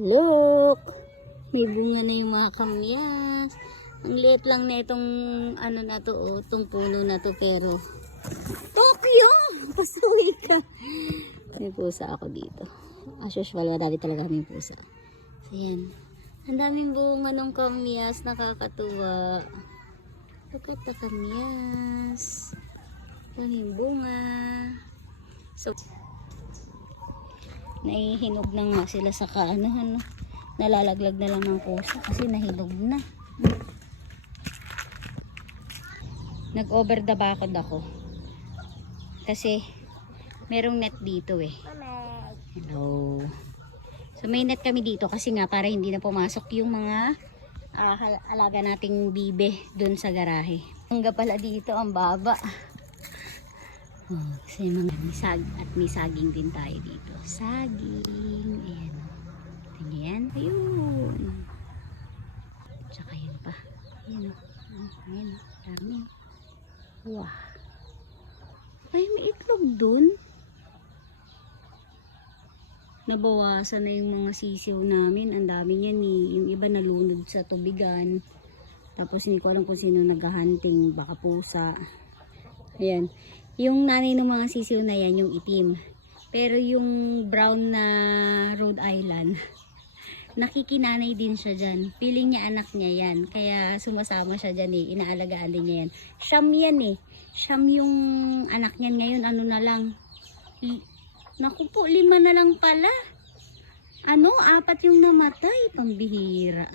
Look! May bunga na yung mga kamyas. Ang liit lang na itong ano na to, oh, itong puno na to, pero Tokyo! Pasuwi ka! May pusa ako dito. As usual, madami talaga kaming pusa. So yan. Ang daming bunga ng kamyas. Nakakatuwa. Look at the kamyas. Daming bunga. So, naihinog na nga sila sa kaanahan. Nalalaglag na lang ng pusa kasi nahinog na. Nag-over the bakod ako. Kasi merong net dito eh. Hello. So may net kami dito kasi nga para hindi na pumasok yung mga alaga nating bibe dun sa garahe. Hangga pala dito ang baba. Oh, kasi mga may saging din tayo dito. Saging. Ayan. Ayan. Ayun. Tsaka yun pa. Ayan o. Ayan o. Dami. Wow. Ay, may itlog dun. Nabawasan na yung mga sisiw namin. Ang dami niyan eh. Yung iba nalunod sa tubigan. Tapos hindi ko alam kung sino naghahunting. Baka pusa. Ayan. Yung nanay ng mga sisiw na yan, yung itim. Pero yung brown na Rhode Island, nakikinanay din siya dyan. Piling niya anak niya yan. Kaya sumasama siya dyan eh. Inaalagaan din niya yan. Siyam yan eh. Siyam yung anak niyan ngayon. Ano na lang. Naku po, 5 na lang pala. 4 yung namatay. Pambihira.